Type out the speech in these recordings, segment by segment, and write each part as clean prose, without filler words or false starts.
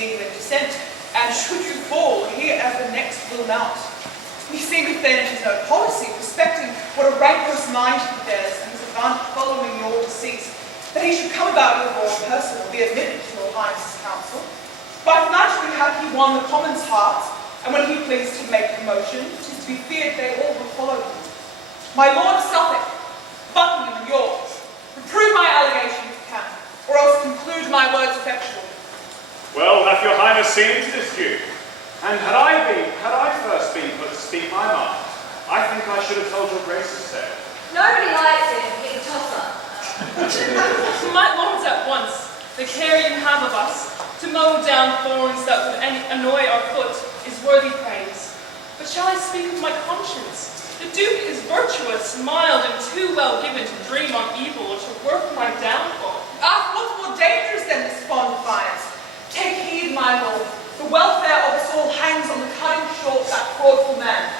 being the descent, and should you fall, herever next will mount. Methinketh then it is no policy, respecting what a rancorous mind he bears, and his advantage following your decease, that he should come about your royal person, or be admitted to your highness's council. But naturally hath he won the commons' hearts, and when he pleased to make promotion, it is to be feared they all will follow him. My lord of Suffolk, Buckingham, and yours, reprove my allegation if you can, or else conclude my words effectually. Well, hath your highness seen it is due. And had I first been put to speak my mind, I think I should have told your grace's tale. Nobody likes it, being a tosser. My lords at once, the care you have of us, to mow down thorns that would annoy our foot, is worthy praise. But shall I speak of my conscience? The Duke is virtuous, mild, and too well given to dream on evil or to work my downfall. Ah, what more dangerous than this fond defiance? Take heed, my lord. The welfare of us all hangs on the cutting short that fraudful man.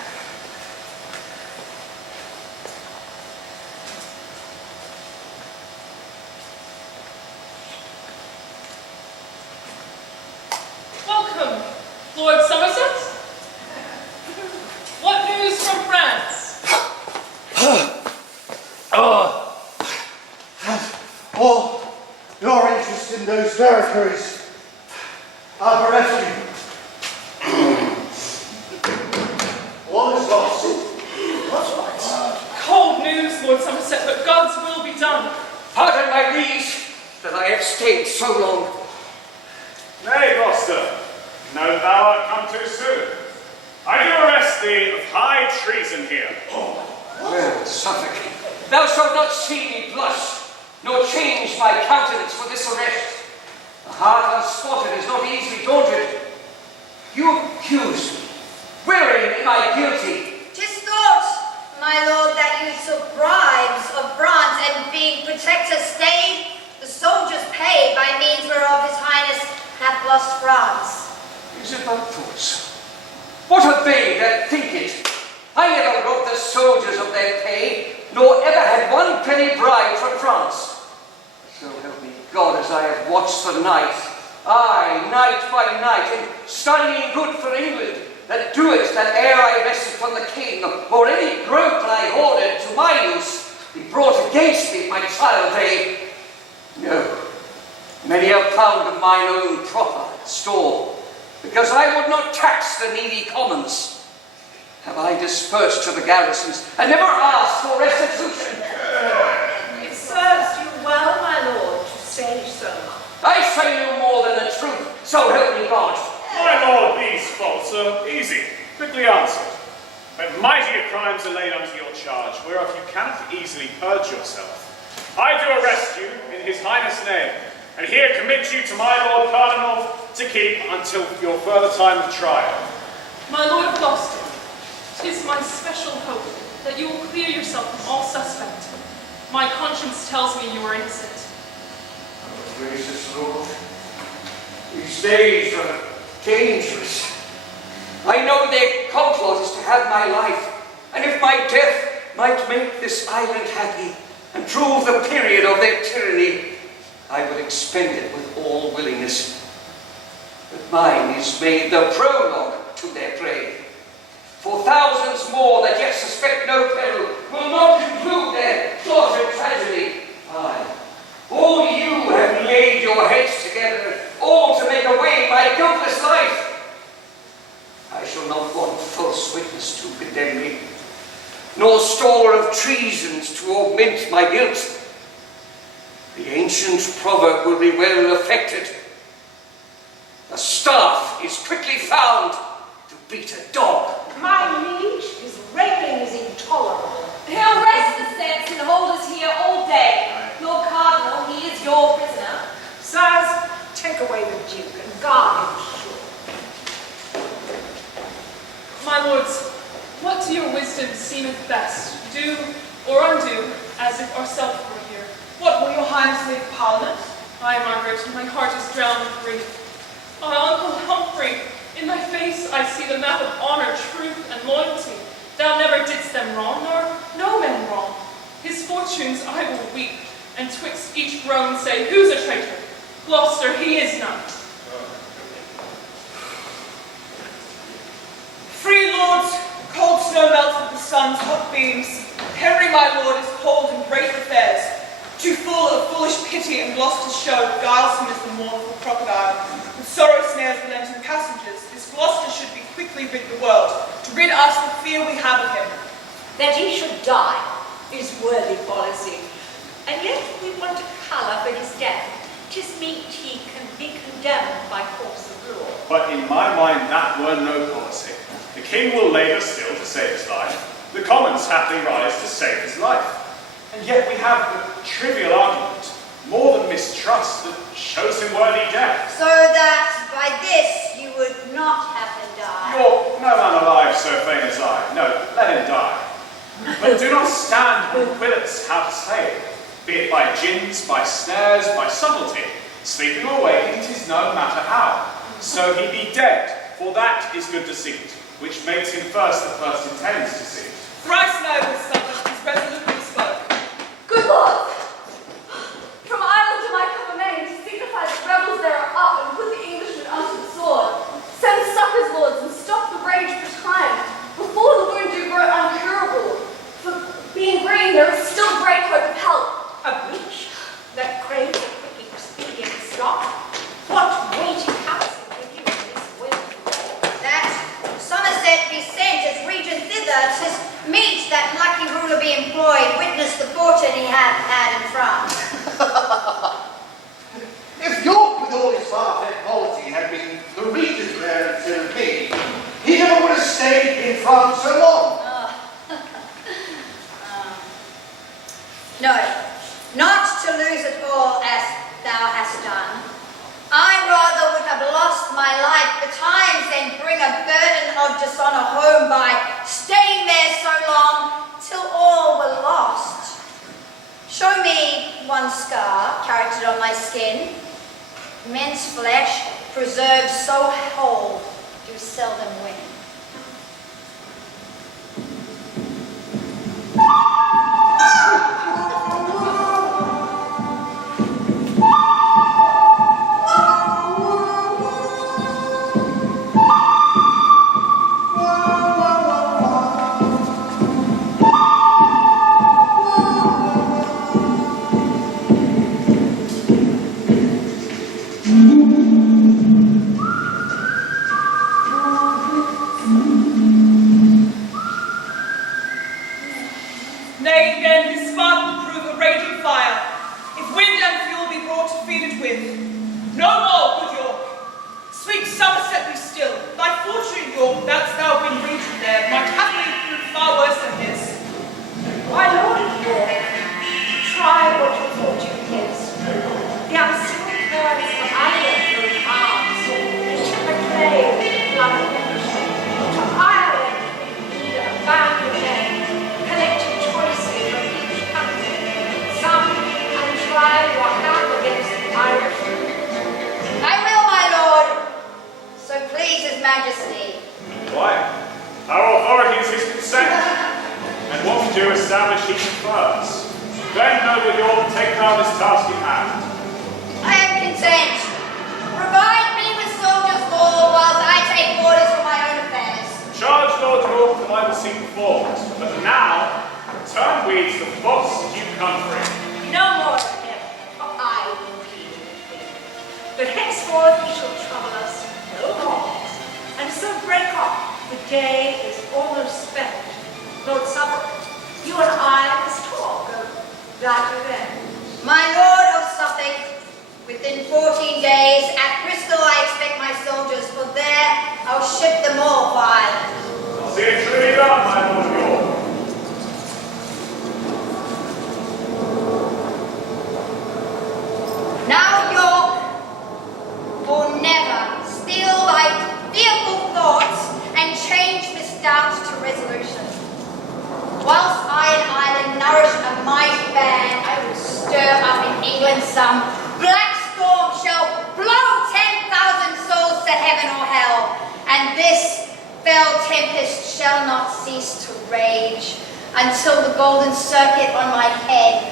Welcome, Lord Somerset. What news from France? Oh, your interest in those territories are bereft me. All is lost. What's right? Cold news, Lord Somerset, but God's will be done. Pardon my liege that I have stayed so long. Nay, Gloucester, know thou art come too soon. I do arrest thee of high treason here. Well, Suffolk, thou shalt not see me blush, nor change my countenance for this arrest. A heart unspotted is not easily daunted. You accuse me. Wherein am I guilty? 'Tis thought, my lord, that you took bribes of France, and being protector stayed, the soldiers paid by means whereof his highness hath lost France. Is it thou thoughts? What are they that think it? I never robbed the soldiers of their pay, nor ever had one penny bribe from France. So help me God, as I have watched the night, aye, night by night, and studying good for England, that do it, that ere I wrested from the king, or any groat I ordered to my use, be brought against me, my child day. No, many a pound of mine own proper store, because I would not tax the needy commons, have I dispersed to the garrisons, and never asked for restitution. It serves you well, my lord, to say so much. I say no more than the truth, so help me God. My lord, these faults are easy, quickly answered. But mightier crimes are laid unto your charge, whereof you cannot easily purge yourself. I do arrest you in his highness' name, and here commit you to my lord cardinal to keep until your further time of trial. My Lord of Gloucester, 'tis my special hope that you will clear yourself from all suspect. My conscience tells me you are innocent. Oh, gracious Lord, these days are dangerous. I know their complot is to have my life, and if my death might make this island happy and prove the period of their tyranny, I would expend it with all willingness. But mine is made the prologue to their grave. For thousands more that yet suspect no peril will not conclude their plotted tragedy. Aye, all you have laid your heads together, all to make away my guiltless life. I shall not want false witness to condemn me, nor store of treasons to augment my guilt. The ancient proverb will be well affected. A staff is quickly found to beat a dog. My liege, his raving is intolerable. He'll rest the sense and hold us here all day. Lord Cardinal, he is your prisoner. Sirs, take away the Duke and guard him sure. My lords, what to your wisdom seemeth best, do or undo, as if ourselves were here. What, will your highness leave Parliament? Aye, Margaret, my heart is drowned with grief. Ah, Uncle Humphrey, in thy face I see the map of honor, truth, and loyalty. Thou never didst them wrong, nor no man wrong. His fortunes I will weep, and twixt each groan say, who's a traitor? Gloucester, he is none. sun's hot beams, Henry, my lord, is called in great affairs, too full of foolish pity and Gloucester's show, guilesome as the mournful crocodile. With sorrow snares relenting passengers, this Gloucester should be quickly rid the world, to rid us the fear we have of him. That he should die is worthy policy, and yet we want a colour for his death. 'Tis meet he can be condemned by course of law. But in my mind that were no policy. The king will labour still to save his life. The commons happily rise to save his life. And yet we have a trivial argument, more than mistrust, that shows him worthy death. So that by this you would not have him die. You're no man alive so fain as I. No, let him die. But do not stand with quillets how to slay him, be it by gins, by snares, by subtlety. Sleeping or waking, 'tis no matter how. So he be dead, for that is good deceit, which makes him first the first intends to see. Thrice noble Suffolk is resolutely spoke. Good Lord! From Ireland am I come amain to signify that rebels there are up and put the Englishmen unto the sword. Send succours, lords, and stop the rage behind, before the wound do grow uncurable. For being green, there is still great hope of help. A breach that craves a quick expedient stop. What weighty counsel give you in this way? That Somerset be sent as regent thither, 'tis meet that lucky ruler be employed, witness the fortune he hath had in France. If York, with all his far-fetched policy, had been the regent there instead of me, he never would have stayed in France so long. No, not to lose it all as thou hast done. I rather would have lost my life betimes than bring a burden of dishonour home by staying there so long till all were lost. Show me one scar charactered on my skin. Men's flesh, preserved so whole, do seldom win. Nay, then, this spark will prove a raging fire, if wind and fuel be brought to feed it with. No more, good York. Sweet Somerset be still. Thy fortune, York, that's thou been regent there, might happily prove far worse than his. My lord York, try what your fortune is. The unseen currents of Ireland through arms, which proclaim the blood of nation. To Ireland we lead a band of men, collecting choices from each country. Some untried will have against the Irish. I will, my lord, so please his majesty. Why? Our authority is his consent. And what we do establish he confirms. Then, noble York, take now this task in hand. I am content. Provide me with soldiers' law whilst I take orders for my own affairs. Charge Lord York that I will see performed. But now, turn we to the false due country. No more of him, for I will plead with him. But henceforth he shall trouble us no more. And so break off, the day is almost spent. Lord Suffolk, you and I must talk of that event. My lord of Suffolk, within 14 days, at Bristol I expect my soldiers, for there I'll ship them all for Ireland. I'll see it truly done, my Lord York. Now, York, or never, still thy fearful thoughts and change misdoubts to resolution. Whilst I in Ireland nourish a mighty band, I will stir up in England some black storm shall blow 10,000 souls to heaven or hell, and this fell tempest shall not cease to rage until the golden circuit on my head,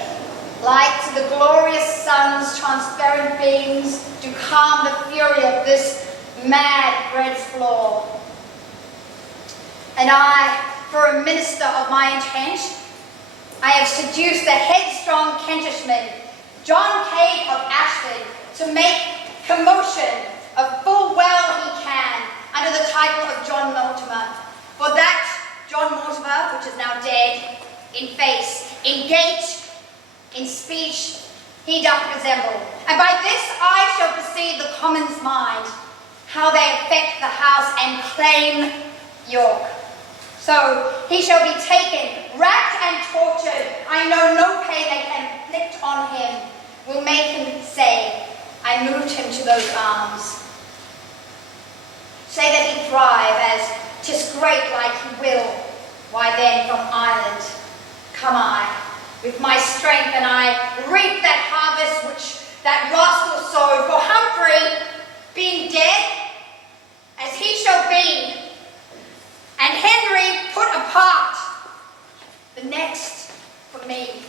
like to the glorious sun's transparent beams, do calm the fury of this mad bread's flaw. And I, for a minister of my intent. I have seduced the headstrong Kentishman, John Cade of Ashford, to make commotion of full well he can, under the title of John Mortimer. For that John Mortimer, which is now dead, in face, in gait, in speech, he doth resemble. And by this I shall perceive the commons' mind, how they affect the house and claim York. So he shall be taken, racked and tortured. I know no pain they can inflict on him will make him say, I moved him to those arms. Say that he thrive, as 'tis great like he will. Why then from Ireland come I, with my strength, and I reap that harvest which that rascal sowed. For Humphrey, being dead, as he shall be, and Henry put apart, the next for me.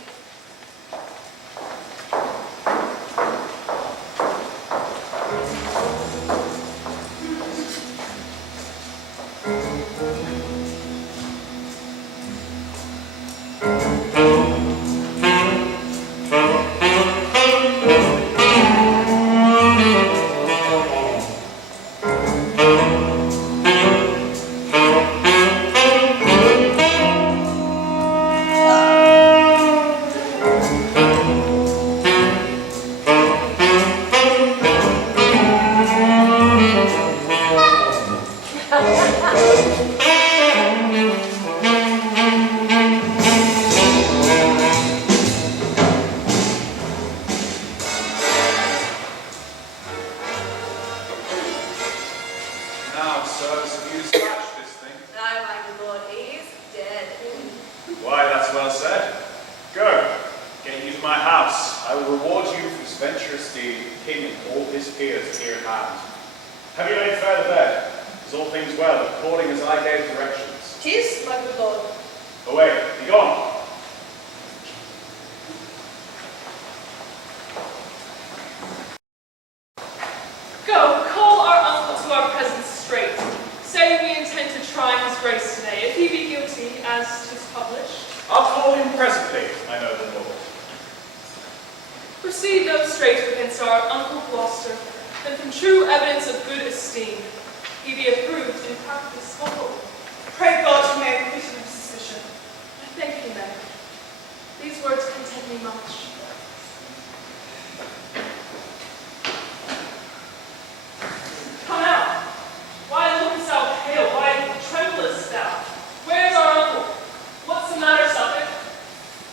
Now, sirs, have you dispatched this thing? No, my good lord, he is dead. Why, that's well said. Go, get you to my house. I will reward you for this venturous deed. The king and all his peers are here at hand. Have you laid fair to bed? Is all things well, according as I gave directions? 'Tis, my good lord. Away, be gone. Go, call our uncle to our presence straight. Say we intend to try his grace today. If he be guilty, as 'tis published, I'll call him presently, my noble lord. proceed no straight against our uncle Gloucester, and from true evidence of good esteem, he be approved in practice whole. Pray God you may acquit him of suspicion. I thank you, madam. These words content me much. Come out. Why lookest thou pale? Why tremblest thou? Where's our uncle? What's the matter, Suffolk?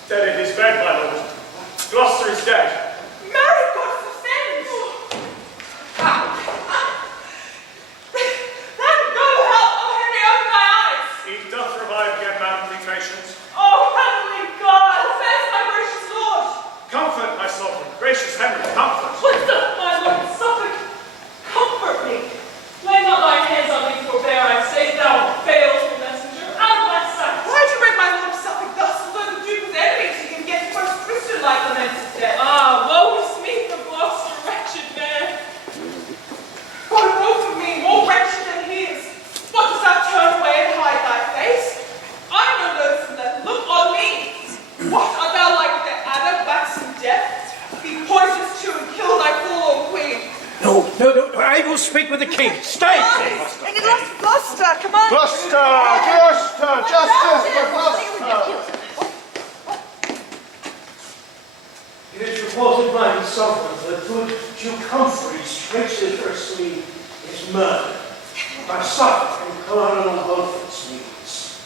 Dead in his bed, my lord. Gloucester is dead. Mary, God forfend! Then go help, oh Henry, open thy eyes! He doth revive again, madam, be patient. Oh heavenly God, fares my gracious lord! Comfort, my sovereign. Gracious Henry, comfort. What doth my lord Suffolk? Comfort me. Lay not thine hands on me, forbear, I say, thou baleful messenger, out of my sight. Why do you make my lord of Suffolk thus, although the Duke was enemy to him, yet most Christian-like laments his death? Ah, woe is me for Gloucester, wretched man. God woe for me, more wretched than he is. What dost thou turn away and hide thy face? I'm no loathsome that look on me. What, art thou like the adder waxing death? Be poisonous too and kill thy forlorn queen. No, I will speak with the king. Stay! And Gloucester, come on. Gloucester! Justice for Gloucester! It is reported by the sovereign that good Duke Humphrey strangely first me is murdered by Suffolk and Colonel Beaufort's means.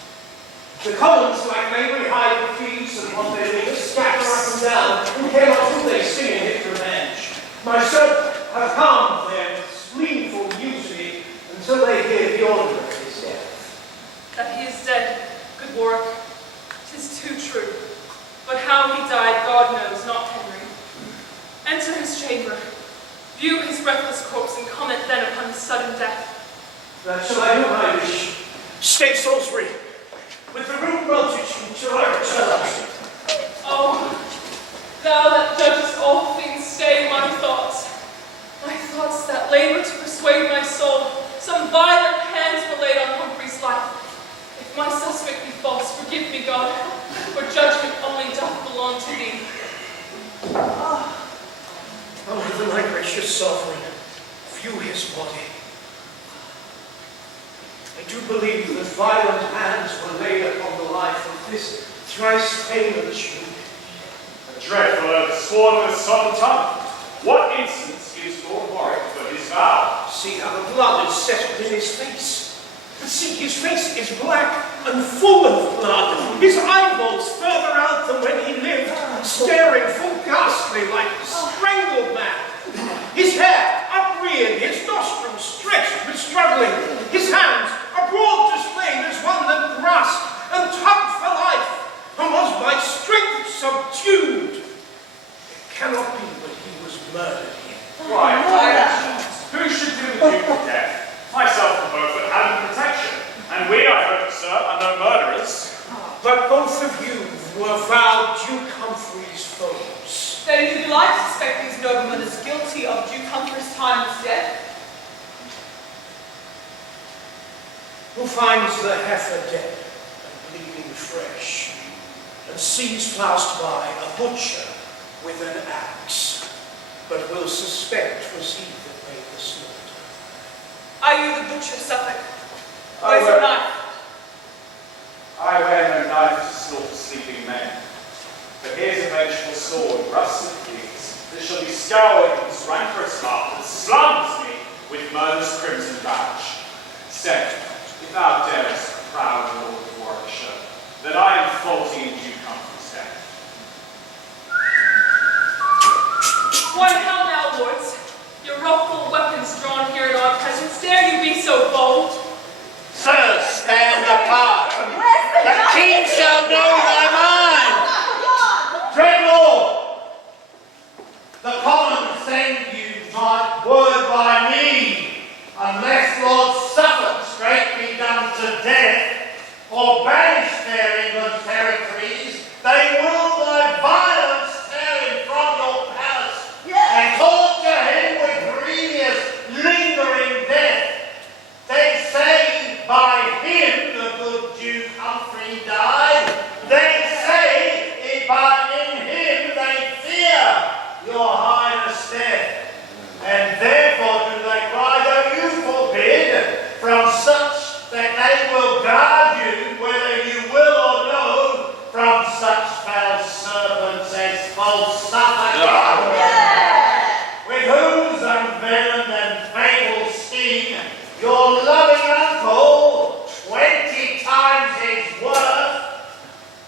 The commons, like neighbouring hide the fees and what they leave, scatter up and down, who cannot who they see in his revenge. Myself have come there with spleeful music until they hear the order of his death. That he is dead, good Warwick, 'tis too true. But how he died, God knows, not Henry. Enter his chamber, view his breathless corpse, and comment then upon his sudden death. That shall I do, my wish. Stay Salisbury, with the room multitude till I return. Oh, thou that judgest all things, stay my thoughts that labor to persuade my soul. Some violent hands were laid on Humphrey's life. If If my suspect be false, forgive me, God, for judgment only doth belong to thee. Oh, heaven, my gracious sovereign, view his body. I do believe that violent hands were laid upon the life of this thrice famous Jew. A dreadful oath sworn with a solemn tongue. What instance is Lord Warwick for his vow? See how the blood is settled in his face. And see, his face is black and full of blood. His eyeballs further out than when he lived, staring full ghastly like a strangled man. His hair upreared, his nostrils stretched with struggling. His hands abroad displayed as one that grasped and tugged for life, and was by strength subdued. It cannot be that he was murdered here. Why, who should do the Duke of death? Myself and Beaufort had protection, and we, I hope, sir, are no murderers. But both of you were vowed Duke Humphrey's foes. Then if you like to suspect these noblemen as guilty of Duke Humphrey's timeless death, Who finds the heifer dead and bleeding fresh, and sees passed by a butcher with an axe, but will suspect 'twas he that made the slaughter. are you the butcher, Suffolk? I Where's your will. knife? I wear no knife to slaughter sleeping men. But here's a vengeful sword, rusted keys, that shall be scoured whose rancorous heart that slums me with murder's crimson badge. Say, if thou darest, proud Lord of Warwickshire, that I am faulty in Duke Humphrey's death. Why, how now, lords? Your wrathful weapons drawn here in our presence, dare you be so bold? Sirs, stand apart. The king shall know thy mind. Dread Lord, the commons send you not word by me, unless Lord Suffolk straight be done to death, or banished their England territories, they will by violence tear him from your palace, and torture him with grievous, lingering death. They say by him the good Duke Humphrey died. They say in him they fear your highness death. And therefore do they cry, though you forbid, from such that they will guard you, whether you will or no, from such foul serpents as false Suffolk. With whose unveiled and fatal sting, your loving uncle, 20 times his worth,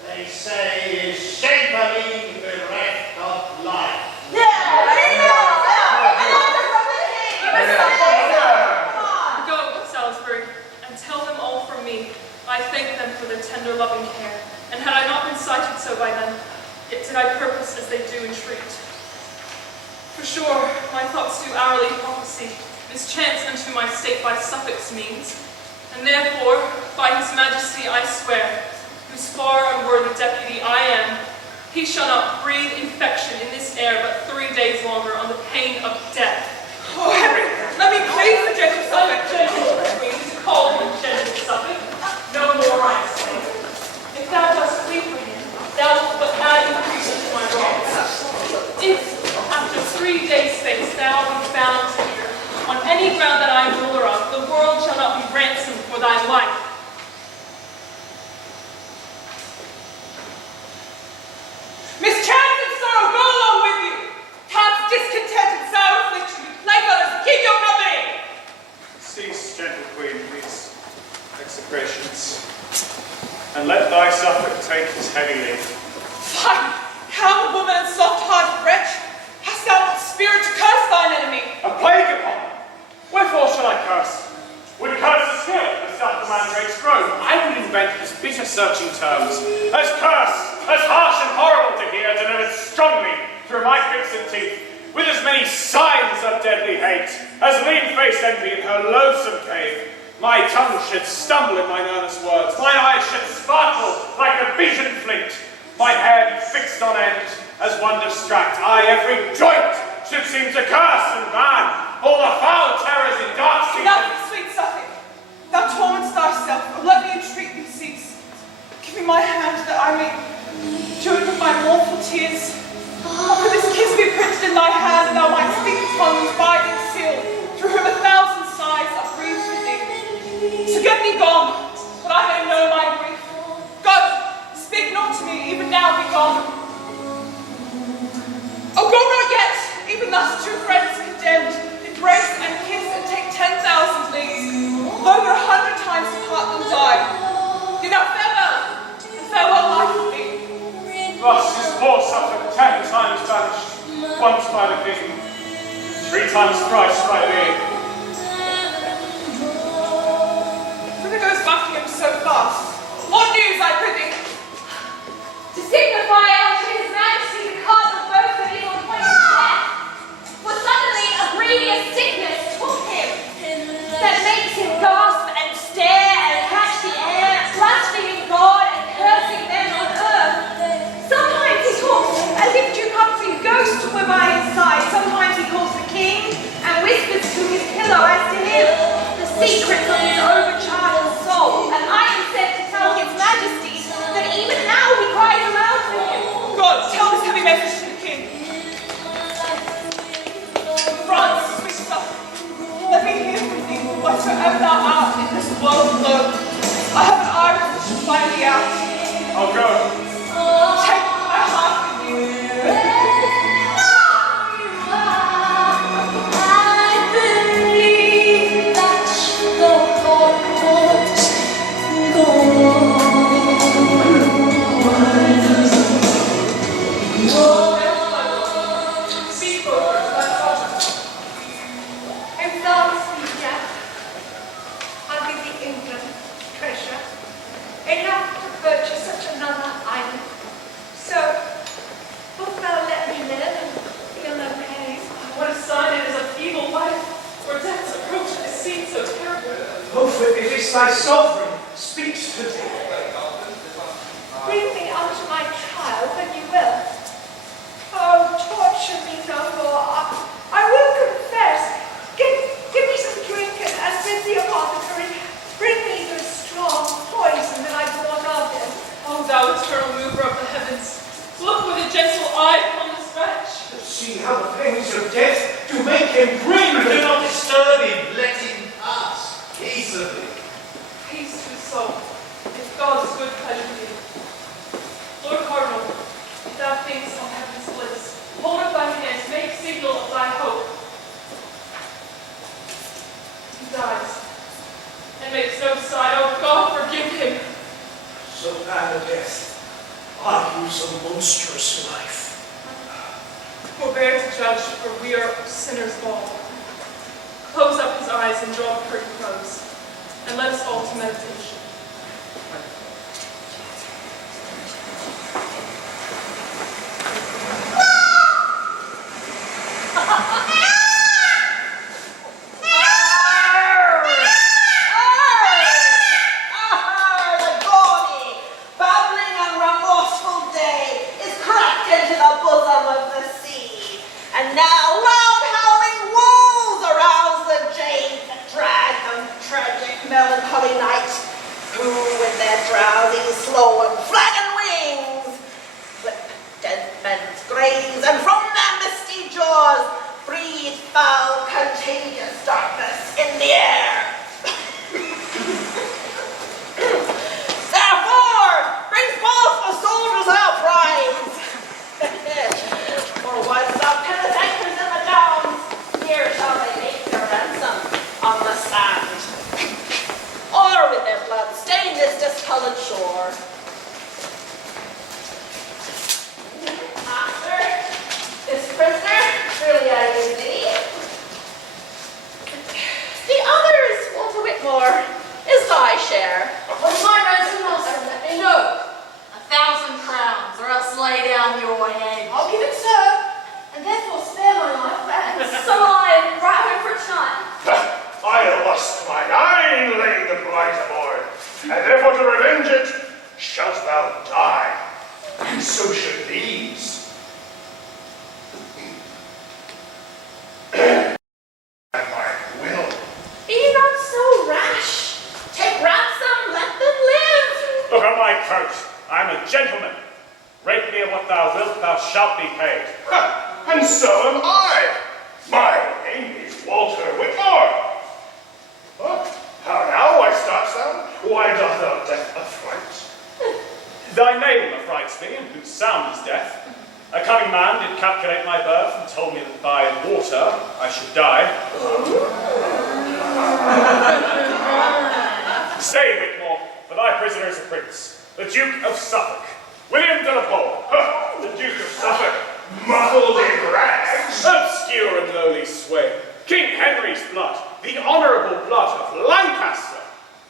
they say is shamefully bereft of life. Go, Salisbury, and tell them all from me. I thank them for their tender loving care, and had I not been cited so by them, yet did I purpose as they do entreat. For sure, my thoughts do hourly prophesy mischance unto my state by Suffolk's means, and therefore, by his majesty I swear, whose far unworthy deputy I am, he shall not breathe infection in this air but 3 days longer on the pain of death. Oh, Henry, let me plead for gentle Suffolk. Gentle queen, to call him gentle Suffolk. No more, I say. If thou dost plead for him, thou wilt but add increase to my wrongs. If, after 3 days' space, thou be found here, on any ground that I am ruler of, the world shall not be ransomed for thy life. Mischance and sorrow go along with you. Time's discontent and sour affliction be plague on us and keep your company. Cease, gentle queen, these execrations, and let thy Suffolk take his heavy leave. Fine, coward woman and soft-hearted wretch, hast thou not spirit to curse thine enemy? A plague upon him! Wherefore shall I curse? Would curses kill as doth the mandrake's grove? I will invent as bitter searching terms, as curse, as harsh and horrible to hear, delivered strongly through my fixed teeth, with as many signs of deadly hate, as lean-faced envy in her loathsome cave. My tongue should stumble in mine earnest words, mine eyes should sparkle like a beaten flint, my hair be fixed on end as one distract, I every joint should seem to curse and ban, all the foul terrors in dark seasons. Enough, sweet Suffolk. Thou torments thyself, but let me entreat thee cease. by thee. Whither goes Buckingham so fast? What news, I prithee? To signify unto his majesty the cause of both of his on point of death. For suddenly a grievous sickness took him, that makes him gasp and stare and catch the air, blaspheming God and cursing them on earth. Sometimes he talks as if Duke Humphrey's ghost were by his side. Sometimes he calls the king and whispers to his pillow as to him the secrets of his overcharged soul. And I am sent to tell his majesty that even now he cries aloud to him. God, tell this heavy message to the king. France, sweet son, let me hear from thee whatsoever thou art in this world alone. I have an iris that shall find thee out. I'll go. Take my heart with you. Speak over my father. If thou speak death, I'll give thee England treasure, enough to purchase such another island. So, wilt thou let me live and feel no pain? What a sign it is of evil life, where death's approach has seemed so terrible. Oh, for it is thy sovereign speaks to thee. Bring me unto my trial when you will. Oh, torture me no more. I will confess. Give me some drink and bid the apothecary bring me the strong poison that I brought of him. O thou eternal mover of the heavens, look with a gentle eye upon this wretch. See how the pangs of death do make him breathe. Do not disturb him. Let him pass easily. Peace to his soul, if God's good pleasure be. Lord Cardinal, if thou thinkst on heaven's bliss, hold up thy hands, make signal of thy hope. He dies, and makes no sign. Oh God, forgive him. So bad a death, I use a monstrous life. Forbear to judge, for we are sinners all. Close up his eyes and draw the curtain close, and let us all to meditation. The gaudy, babbling and remorseful day is cracked into the bosom of the sea, and now loud howling wolves arouse the jades that drag the tragic, melancholy night, who with their drowsy, slow and flagon wings clip dead men's graves, and from their misty jaws breathe foul, contagious darkness in the air. Therefore, bring forth the soldiers our prize. For once thou pillars anchors in the downs, here shall they make their ransom on the sand, or with their blood stain this discolored shore. Master, this prisoner, truly I give thee. The others, Walter Whitmore, is thy share. What's my ransom, master? Let me know. 1,000 crowns, or else lay down your head. I'll give it, sir, and therefore spare my life and So I right home for a time. I lost mine, I laid the prize aboard, and therefore to revenge it shalt thou die, and so should these. At my will. be not so rash. Take ransom, let them live. Look on my coat. I'm a gentleman. Rate me of what thou wilt, thou shalt be paid. Ha, and so am I. My name is Walter Whitmore. What? How now, why starts thou? Why doth thou death affright? Thy name affrights me, and whose sound is death. A cunning man did calculate my birth, and told me that by water I should die. Stay, Whitmore, for thy prisoner is a prince, the Duke of Suffolk, William de la Pole. The Duke of Suffolk, muffled in rags. Obscure and lowly swain. King Henry's blood, the honourable blood of Lancaster,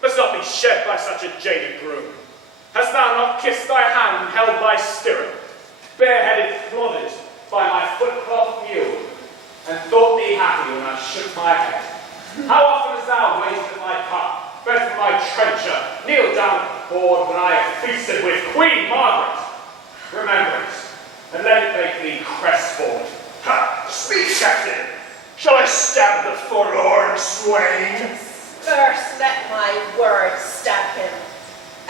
must not be shed by such a jaded groom. Hast thou not kissed thy hand and held thy stirrup, bareheaded plodded by my footcloth mule, and thought thee happy when I shook my head? How often hast thou waited at my cup, fed from my trencher, kneeled down at the board when I have feasted with Queen Margaret? Remember it, and let it make thee crestfallen. Ha! Speak, Captain! Shall I stab the forlorn swain? First let my words stab him,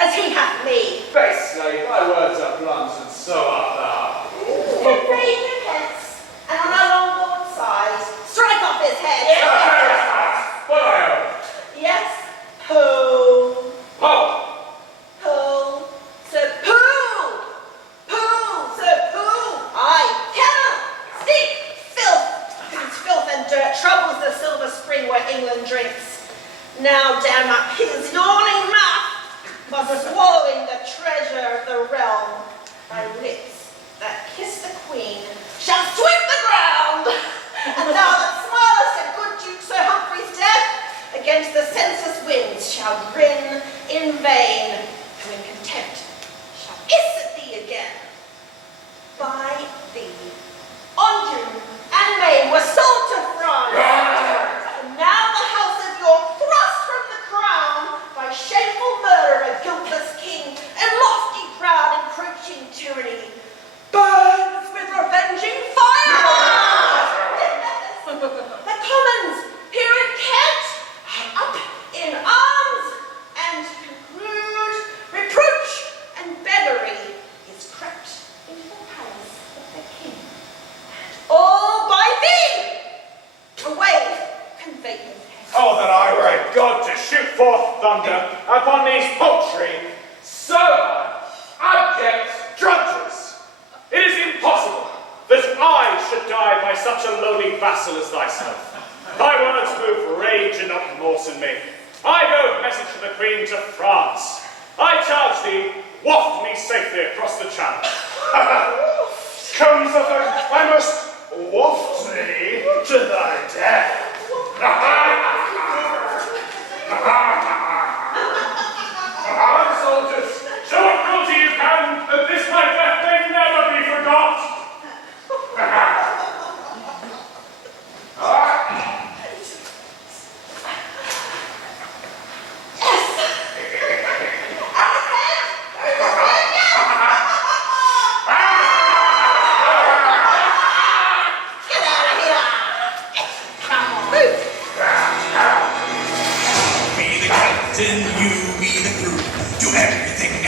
as he hath me. Base slave, thy words are blunt, and so art thou. Then raise him hence, and on our longboard side, strike off his head. But I own. Yes, pooh. Ho! Pooh. Sir Pooh. Pooh. Sir Pooh. Aye, kennel, stink, filth. Whose filth and dirt troubles the silver spring where England drinks. Now damn up his yawning mouth for swallowing the treasure of the realm. Thy lips that kiss the queen shall sweep the ground, and thou that smilest at good Duke Sir Humphrey's death against the senseless winds shall grin in vain, who in contempt shall hiss at thee again. By thee, Anjou and Maine were sold to France, and now the house of York thrust from the crown by shameful murder of a guiltless king and lofty, proud, encroaching tyranny burns with revenging fire. The commons here in Kent are up in arms and conclude reproach and beggary is crept into the palace of the king. And all by thee! Away, convey his head. Oh, that I were a god to shoot forth thunder upon these paltry, servile, abject drudges. It is impossible that I should die by such a lowly vassal as thyself. Thy words move rage and not remorse in me. I go with message from the Queen to France. I charge thee, waft me safely across the channel. Come, Suffolk, I must waft thee to thy death. Armed soldiers, show what cruelty you can, that this my death may never be forgot.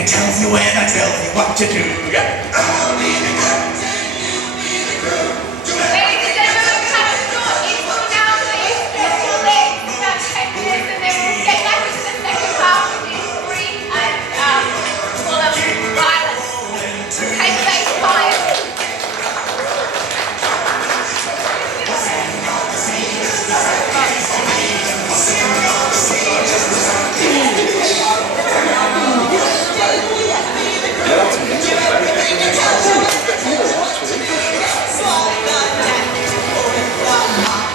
Tells you when I tell you what to do. I'll be the captain, you be the crew. Ladies and gentlemen, we have a short intro now, please. Stretch your legs for about 10 minutes, and then we'll get back into the second half with this brief and full of violence. Take face fire.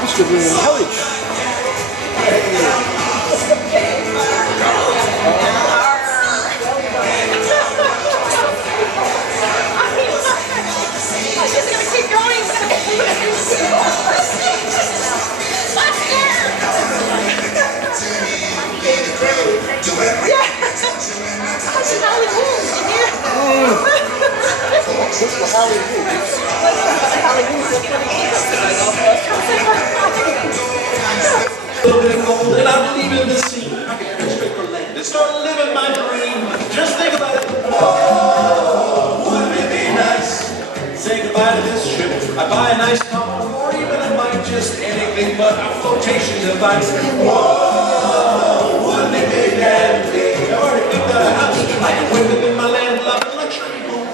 Must have been hellish. And I believe in the scene. I can go straight from land and start living my dream. Just think about it. Oh, wouldn't it be nice? Say goodbye to this ship. I buy a nice car, or even I might just anything but a flotation device. Whoa, wouldn't it be dandy? I already picked out a house. I can wake up in my landlocked luxury home.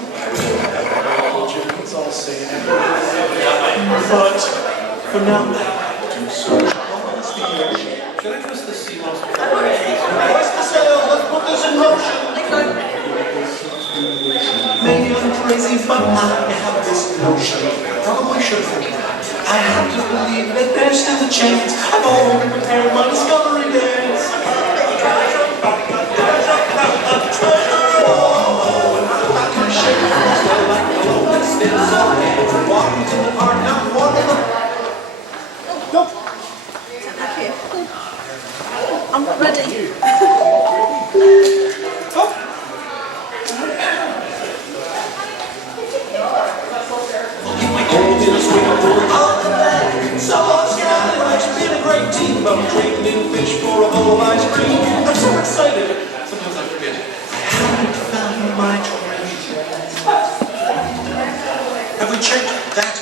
It's all saying. But for now, do so. Should I twist the sea moss? Twist the sails, let's put this in motion. Maybe I'm crazy, but I have this notion. Probably should forget. I have to believe that there's still a chance. I've already prepared my discovery dance. Walking to the park, now walking the... I'm not ready. Been a great team, but I'm trading in fish for a bowl of ice cream. I'm so excited. Sometimes I forget. I haven't found my treasure. Have we checked that?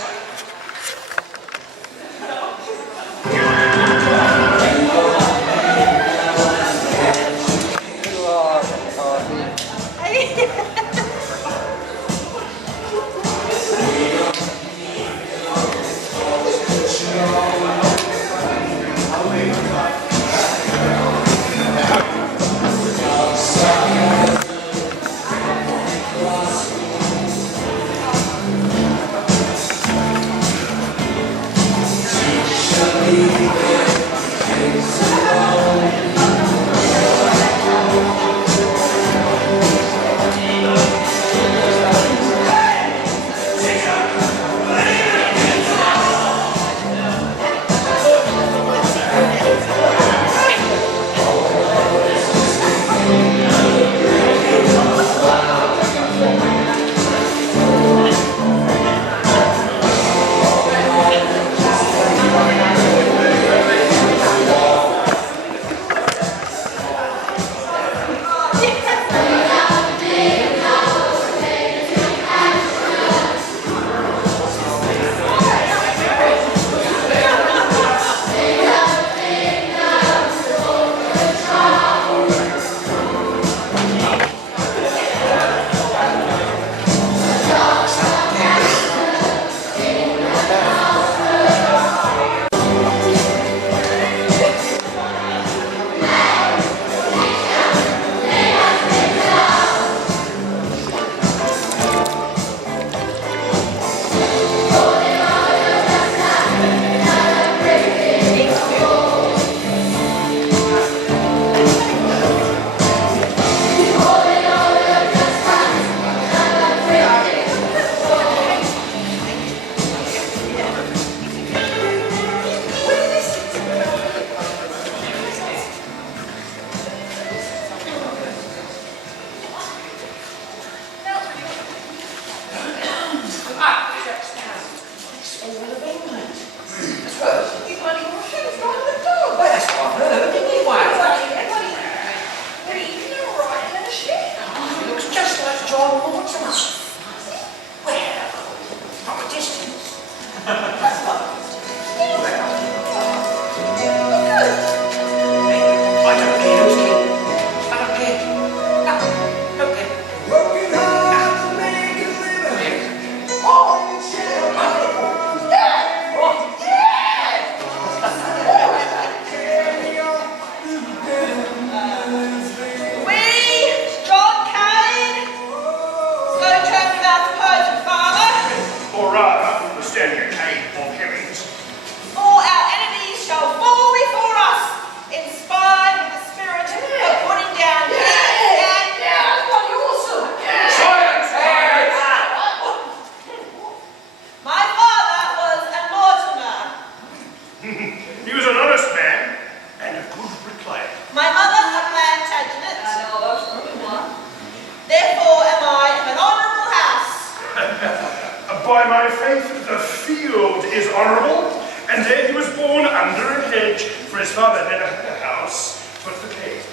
By my faith, the field is honourable, and there he was born under a hedge, for his father never had a house, but the cave.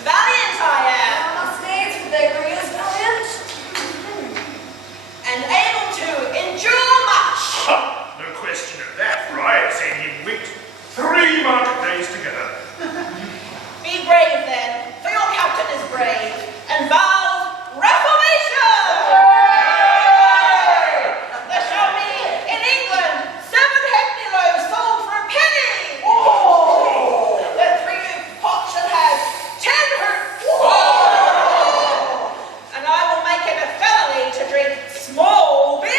Valiant I am. Must needs for their careers valiant. And able to endure much. Ha! No question of that, for I have seen him whipped 3 market days together. Be brave then, for your captain is brave, and vows reformation! There shall be in England 7 halfpenny loaves sold for a penny! Oh! The 3 pots shall have 10 and I will make it a felony to drink small beer!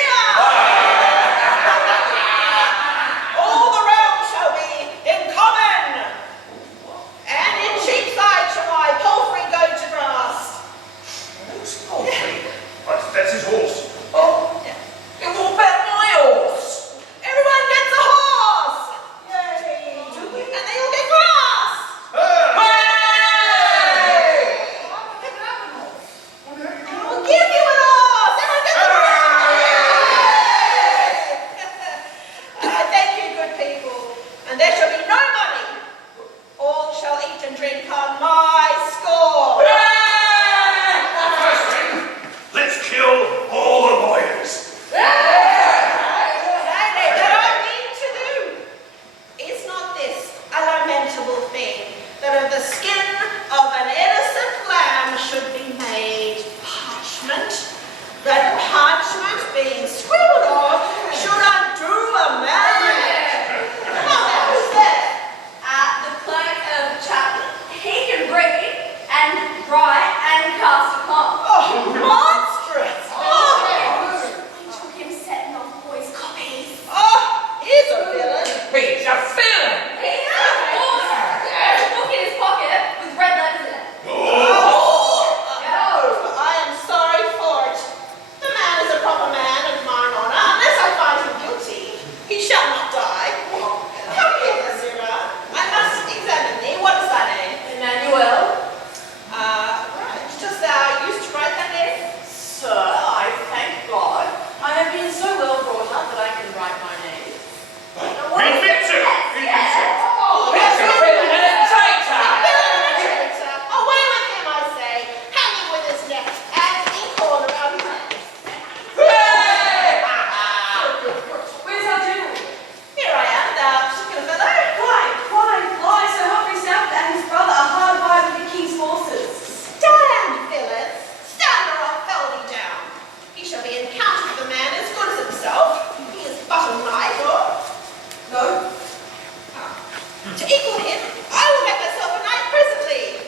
him. I will make myself a knight presently.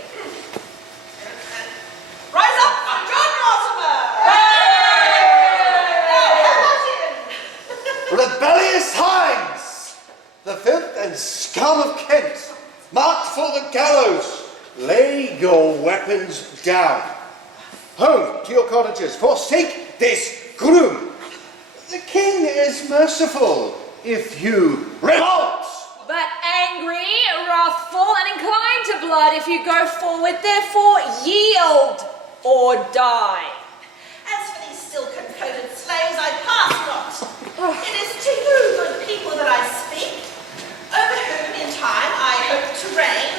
Rise up, Sir John Mortimer! Rebellious hinds! The filth and scum of Kent, marked for the gallows, lay your weapons down. Home to your cottages, forsake this groom. The king is merciful if you revolt. But angry, wrathful, and inclined to blood if you go forward, therefore yield or die. As for these silken-coated slaves, I pass not. It is to you, good people, that I speak, over whom in time I hope to reign,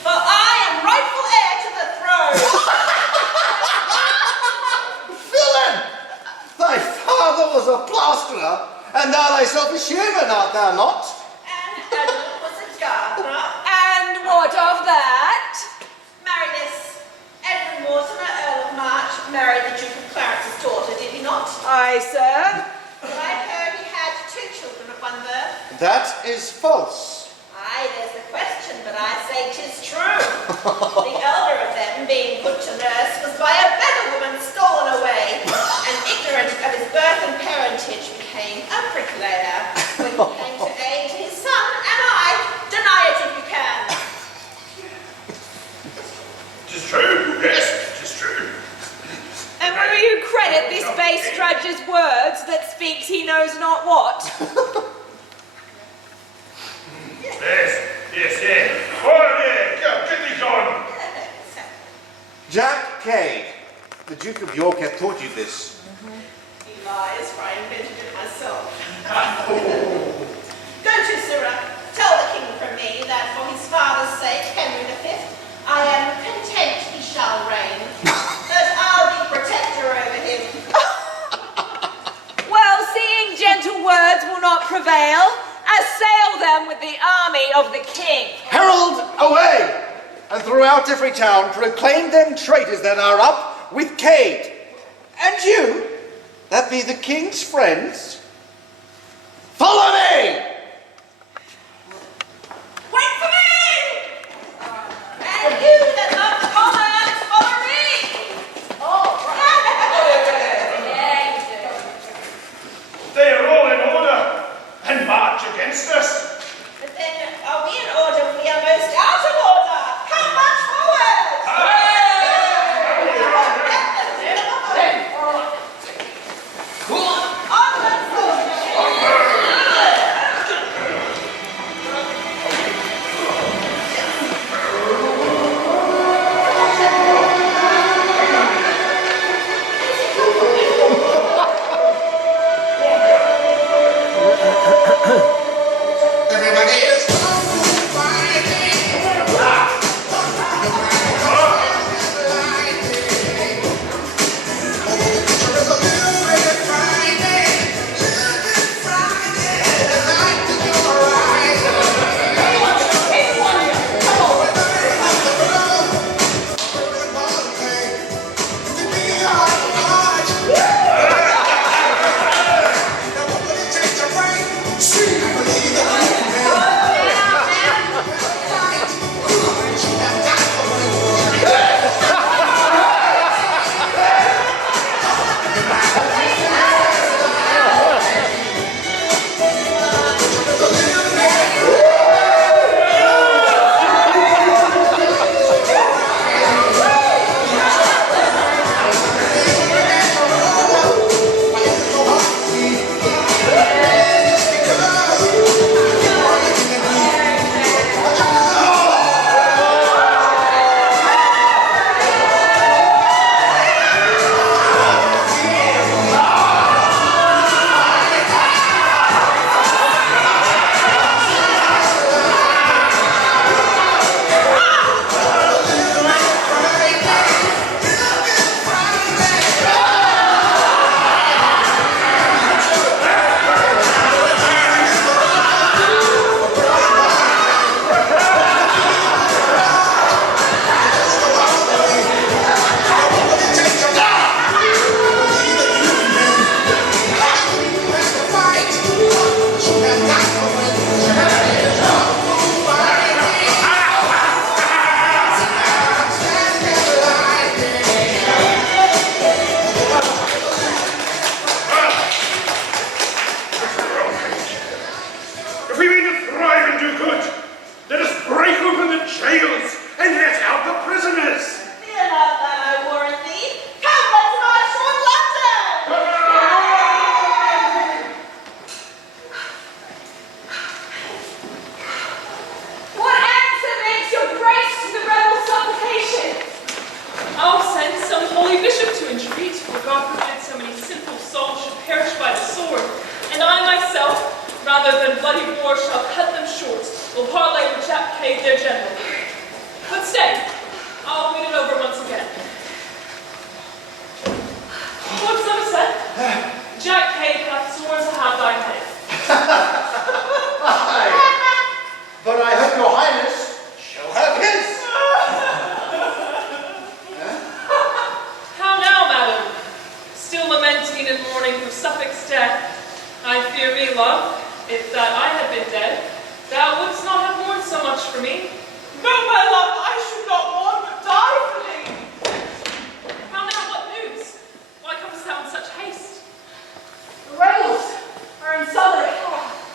for I am rightful heir to the throne. Villain! Thy father was a plasterer, and thou thyself a shearman, art thou not? And Edward was a gardener. And what of that? Marry this. Edward Mortimer, Earl of March, married the Duke of Clarence's daughter, did he not? Aye, sir. But I heard he had 2 children at one birth. That is false. Aye, there's the question, but I say 'tis true. The elder of them, being put to nurse, was by a beggar woman stolen away, and ignorant of his birth and parentage, became a bricklayer. When he came to age, his son and I deny it if you can. 'Tis true, yes, 'tis true. And will you credit this base drudge's words that speaks he knows not what? Yes. Oh, yeah, go, get thee going. Jack Cade, the Duke of York, hath taught you this. He lies, for I invented it myself. Go to, Sirrah. Tell the king from me that for his father's sake, Henry V, I am content he shall reign, that I'll be protector over him. Well, seeing gentle words will not prevail, assail them with the army of the king. Herald away! And throughout every town proclaim them traitors that are up with Cade. And you, that be the king's friends, follow me! Wait for me! And you that love the commons, follow me! They are all in order and march against us. But then, are we in order when we are most out of order? Come much forward! Onward, soldiers! bloody war shall cut them short, will parley with Jack Cade, their general. But stay, I'll read it over once again. What Somerset? Jack Cade hath sworn to have thy head. Aye. But I hope your highness shall have his. How now, madam? Still lamenting and mourning for Suffolk's death? I fear me, love, if that I had been dead, thou wouldst not have mourned so much for me. No, my love, I should not mourn, but die for thee. How now, what news? Why comest thou in such haste? The rebels are in Southwark.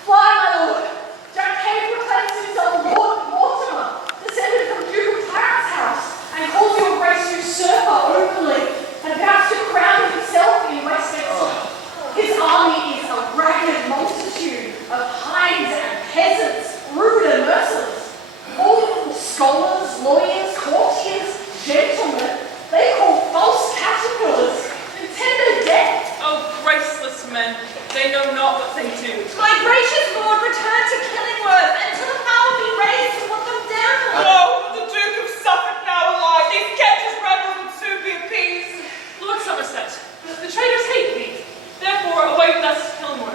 Fly, my lord. Jack Cade proclaims himself Lord Mortimer, descended from Duke of Clarence House, and calls your grace usurper openly, and vows to crown himself in Westminster. His army is a ragged multitude of hinds and peasants, rude and merciless. All scholars, lawyers, courtiers, gentlemen, they call false caterpillars, intended death. Oh, graceless men, they know not what they do. My gracious lord, return to Killingworth until the power be raised to put them down. No, the Duke of Suffolk now alive. These Kentish rebels would soon be appeased. Lord Somerset, the traitors hate thee. Therefore, away with us to Kilmore.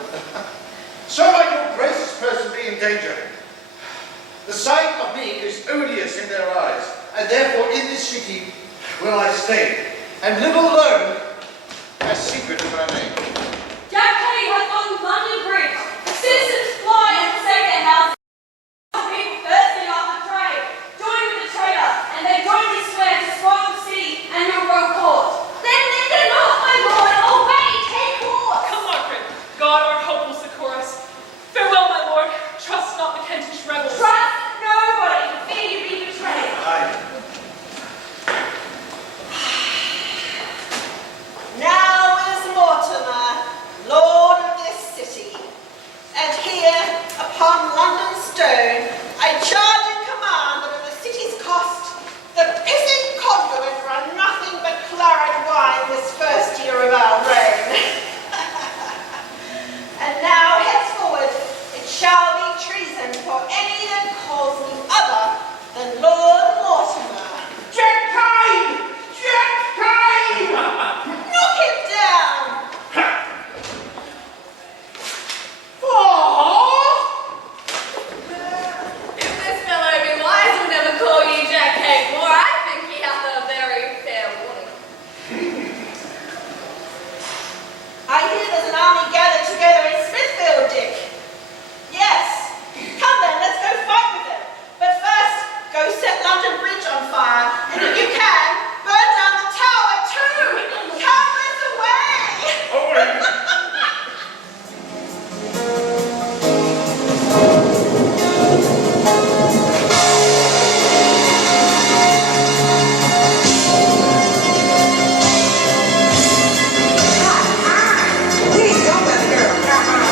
So might your gracious person be in danger. The sight of me is odious in their eyes, and therefore in this city will I stay, and live alone, as secret as I may. Jack Cade has gone to London Bridge. Citizens fly and forsake their houses. People thirsting after trade. Join with the traitor, and they jointly swear to spoil the city and your royal court. Then linger not, my lord, away, take course. Come, Margaret, God our hope will succor us. Farewell, my lord. Trust not the Kentish rebels. Trust nobody, fear you be betrayed. Aye. Now is Mortimer, lord of this city, and here upon London stone I charge and command that of the city's cost, the pissing conduit run nothing but claret wine this first year of our reign. And now henceforward it shall be treason for any that calls me other than Lord Mortimer. Jack Cade! Jack Cade! Knock him down! If this fellow be wise, he'll never call you Jack Cade more. I think he hath a very fair warning. I hear there's an army gathered together in Smithfield, Dick. Yes. Come then, let's go fight with them. But first, go set London Bridge on fire, and if you can, burn down the tower too. Cowards away! Please go with the girl.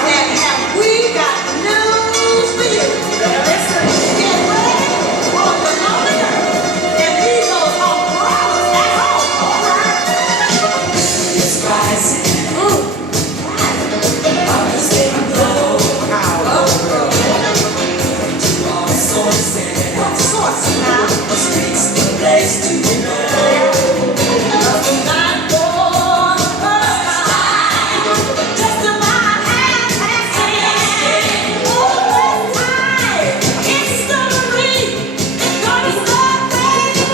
And we got news for you. Listen, get ready for the lonely girl. And leave those home brothers at home, all right? It's rising. I'm just getting low. To all sources. What sources now? The streets, the place to go. Nothing not for the first time. Just about half past 10. Oh, this time. It's gonna rain. It's gonna start raining.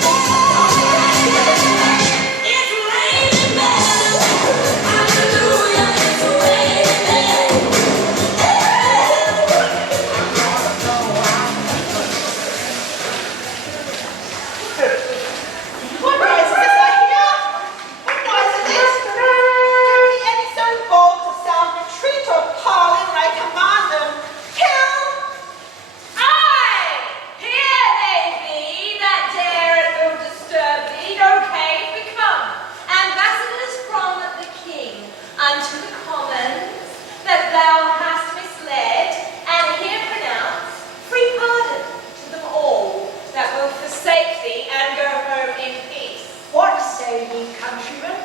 It's raining men. Hallelujah, it's raining. What noise is this I hear? What noise is this? Don't be any so bold to sound retreat or parley when I command them. Kill! Aye, here they be that dare and will disturb thee. No cave become ambassadors from the king unto the commons that thou hast misled, and here pronounce free pardon to them all that will forsake thee and go home in peace. What say ye, countrymen?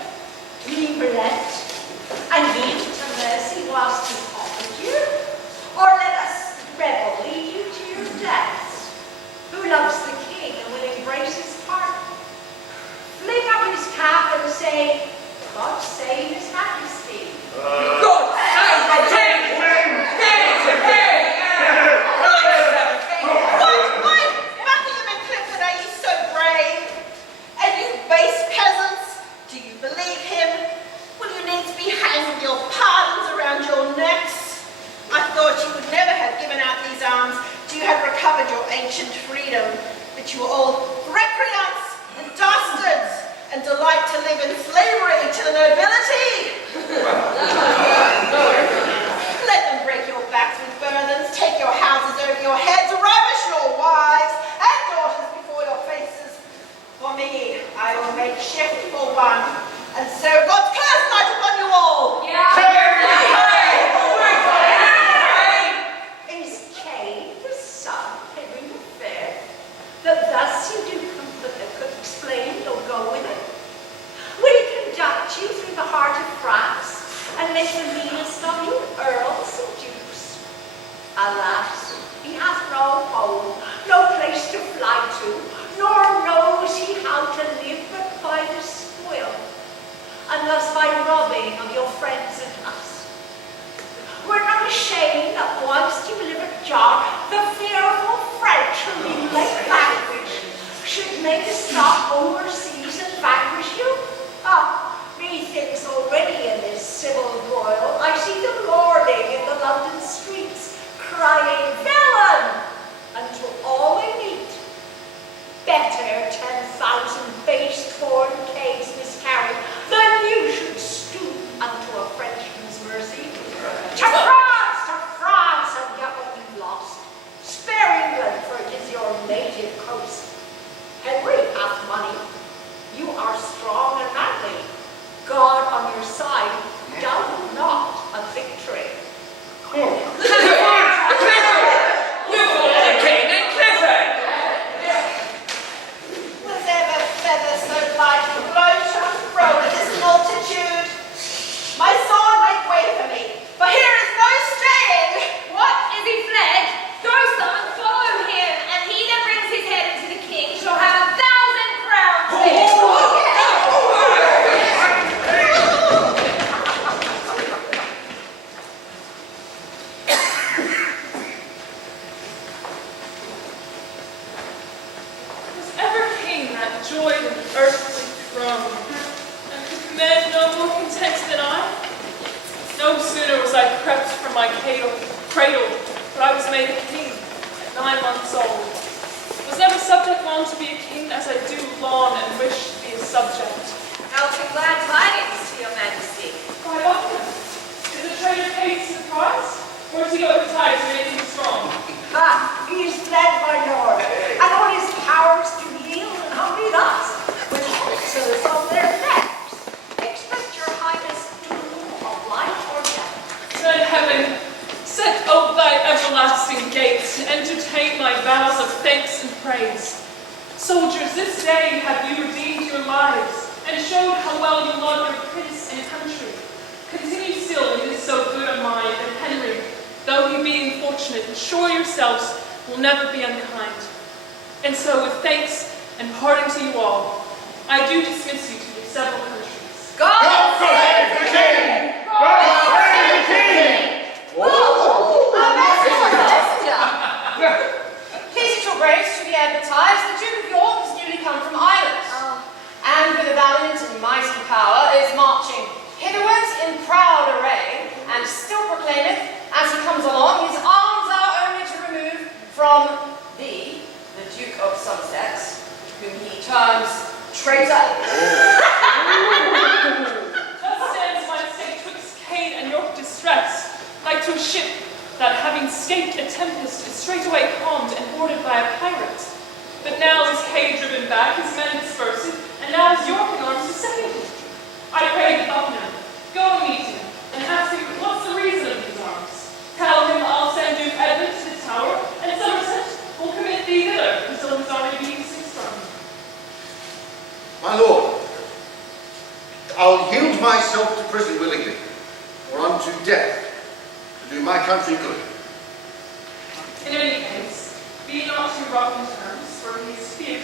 Ye relent, and yield to mercy whilst he offers you? Or let us king and will embrace his pardon. Flick up his cap and say, God save his majesty. God save the king! Why, Buckingham and Clifford, are you so brave? And you base peasants, do you believe him? Will you needs be hanging your pardons around your necks? I thought you would never have given out these arms till you had recovered your ancient freedom, but you were all recreants and dastards, and delight to live in slavery to the nobility. Let them break your backs with burthens, take your houses over your heads, ravish your wives and daughters before your faces. For me, I will make shift for one, and so God's curse light upon you all. Is Cain the son of Henry V? That thus you do comfort and could explain or go with it? Will he conduct you through the heart of France and make the meanest of you earls and dukes? Alas, he hath no home, no place to fly to, nor knows he how to live but by the spoil, and thus by robbing of your friends and us. We're not ashamed that once you delivered John, the fearful French whom you late vanquished, should make us stop overseas and vanquish you? Ah, methinks already in this civil broil, I see them lording in the London streets, crying, "Villain!" until all they meet. Better 10,000 base torn caves miscarried than you should stoop unto a Frenchman's mercy. To France, and get what you've lost. Spare England, for it is your native coast. Henry hath money. You are strong and manly. God on your side, doubt not a victory. Was ever feather so light and blown to and fro in this multitude? My sword make way for me, for here is no staying. What? Is he fled? Go, son, follow him, and he that brings his head into the king shall have 1,000 crowns. Was ever king that joyed in earthly throne, and could command no more content than I? No sooner was I crept from my cradle, but I was made a king at 9 months old. Was never subject long to be a king, as I do long and wish to be a subject. How to glad tidings to your majesty. Quite often. Is the traitor paid surprise? Or is he overtired to anything strong? Ah, he is fled, my lord, and all his powers do yield and humbly thus, with ulcers on their necks. Expect your highness doom of life or death. Said heaven, set ope thy everlasting gates to entertain my vows of thanks and praise. Soldiers, this day have you redeemed your lives, and showed how well you love your prince and country. Continue still in this so good a mind, and Henry, though he be unfortunate, assure yourselves will never be unkind. And so, with thanks and pardon to you all, I do dismiss you to your several countries. God save the king! God save the king! Please it your grace to be advertised, the Duke of York is newly come from Ireland, and with a valiant and mighty power is marching hitherwards in proud array, and still proclaimeth, as he comes along, his arms are only to remove from thee, the Duke of Somerset, whom he terms traitor. Thus stands my estate twixt Cain and York distress, like to a ship that, having escaped a tempest, is straightway calmed and boarded by a pirate. But now is Cain driven back, his men dispersed, and now is York in arms to second him. I pray thee, Buckingham, go and meet him, and ask him what's the reason of these arms. Tell him I'll send Duke Edmund to the Tower, and Somerset will commit thee thither until his army be ceased from. My lord, I'll yield myself to prison willingly, or unto death, to do my country good. In any case, be not too rough in terms, for he is fierce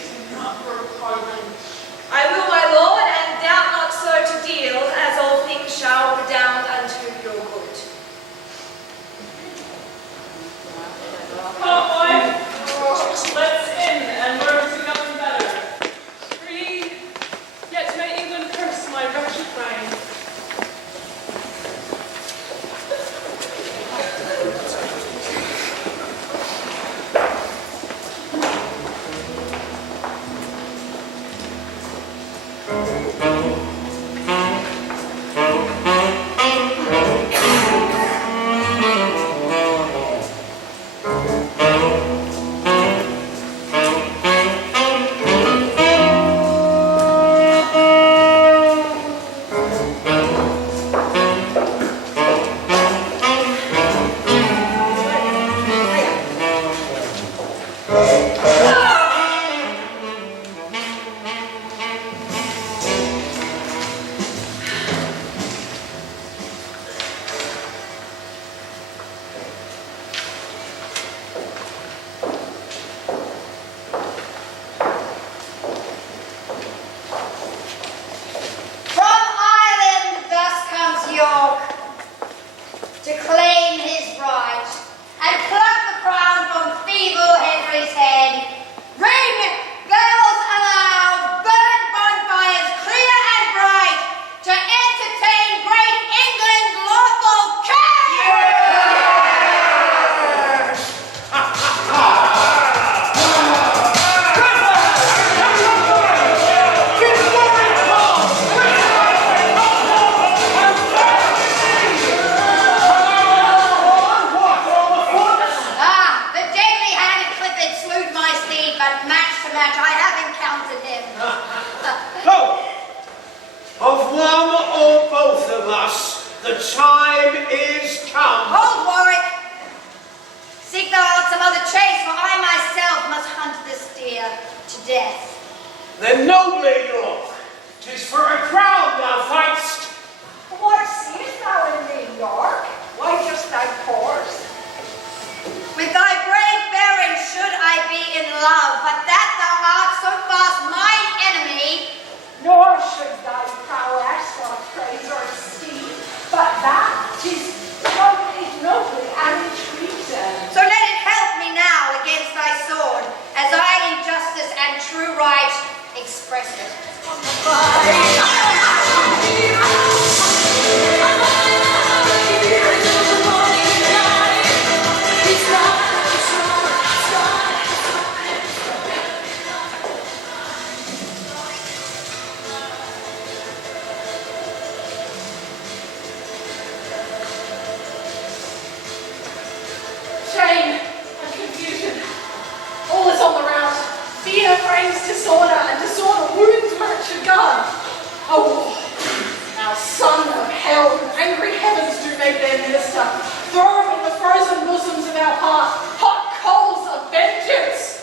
to match. I have encountered him. Go! Of one or both of us, the time is come. Hold, Warwick. Seek thou out some other chase, for I myself must hunt this deer to death. Then nobly, Lord, 'tis for a crown thou fightst. What seest thou in me, York? Why just thy pores? With thy brave bearing should I be in love, but that thou art so fast mine enemy. Nor should thy prowess for praise or esteem, but that 'tis done ignobly and in treason. So let it help me now against thy sword, as I in justice and true right express it. Shame and confusion. All is on the rout. Fear frames disorder, and disorder wounds where it should guard. Oh, our son of hell, angry heavens do make their minister. Throw in the frozen bosoms of our heart hot coals of vengeance.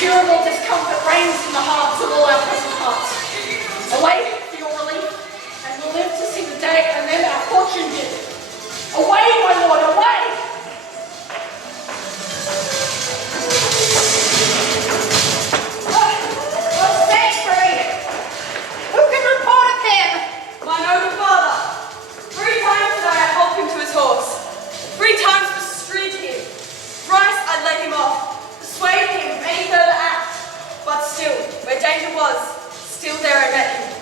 Incurable discomfort reigns in the hearts of all our present hearts. Away for your relief, and we'll live to see the day and then our fortune did. Away, my lord, away! Who can report of him? My noble father. 3 times did I help him to his horse. 3 times pursued him. Thrice I led him off, persuade him of any further act. But still, where danger was, still there I met him.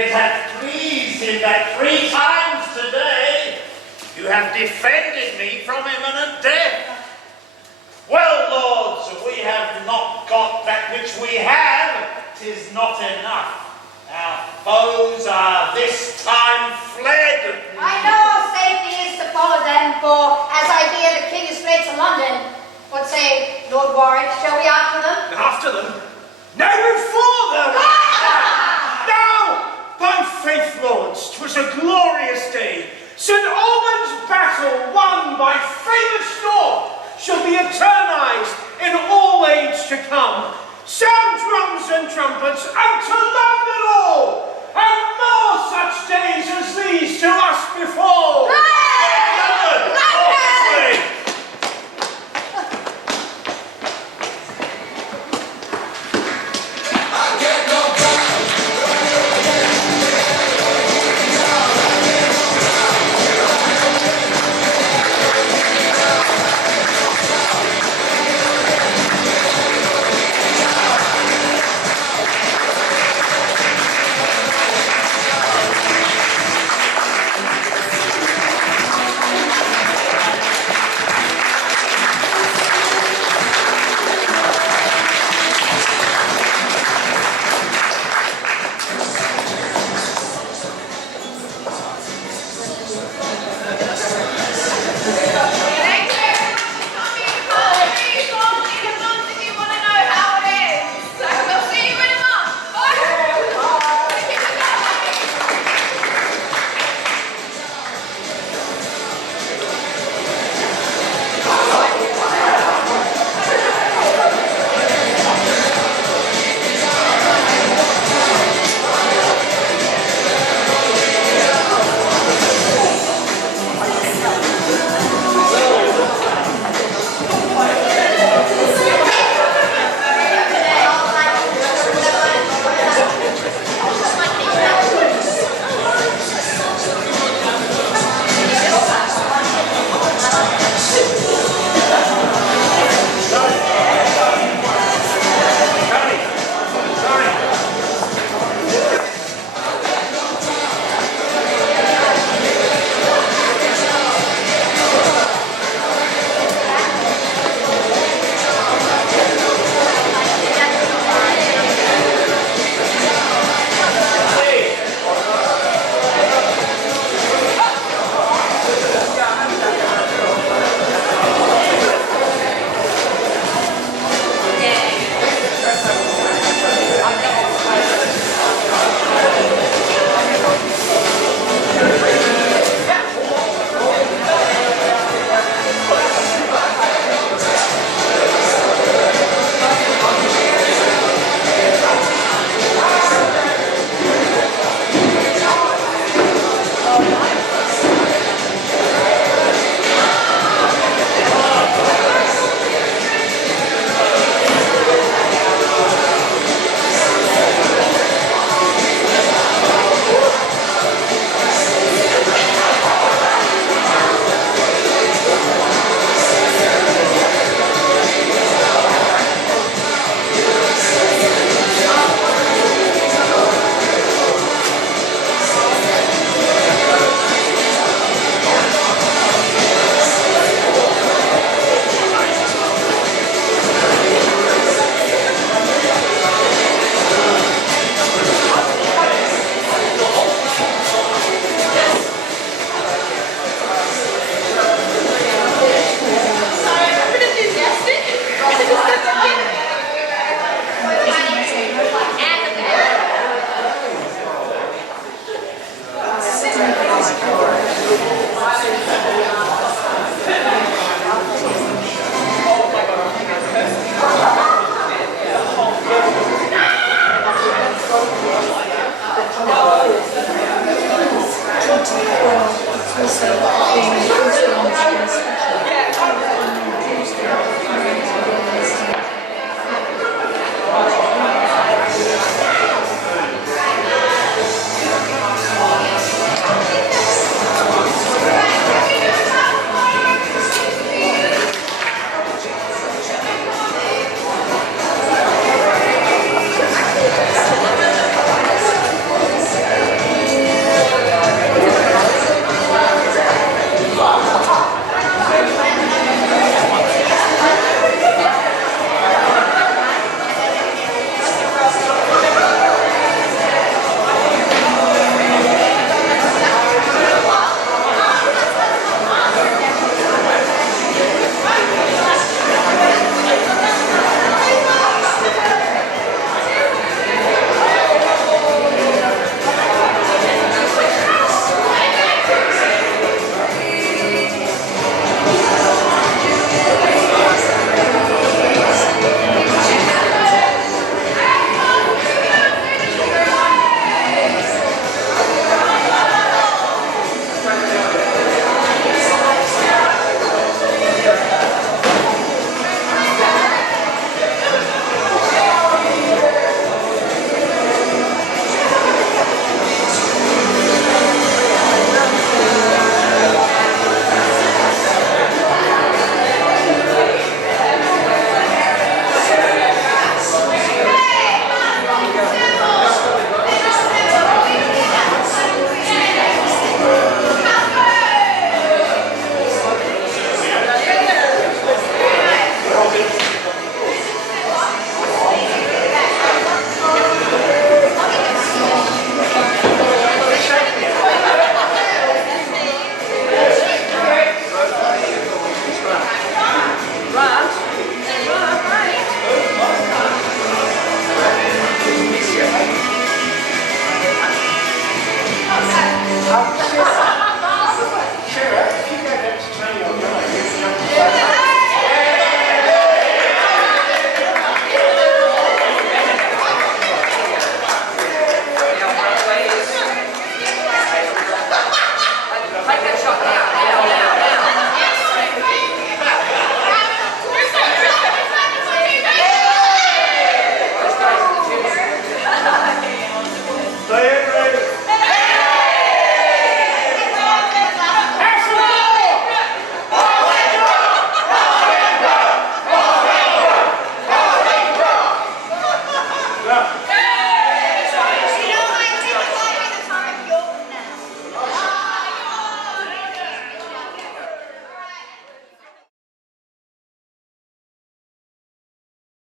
it hath pleased him that 3 times today you have defended me from imminent death. Well, lords, we have not got that which we have. 'Tis not enough. Our foes are this time fled. I know our safety is to follow them, for as I hear the king is fled to London. What say, Lord Warwick, shall we after them? After them? No, before them! Now, by faith, lords, 'twas a glorious day. St. Albans' battle won by famous North shall be eternized in all age to come. Sound drums and trumpets, and to London all, and more such days as these to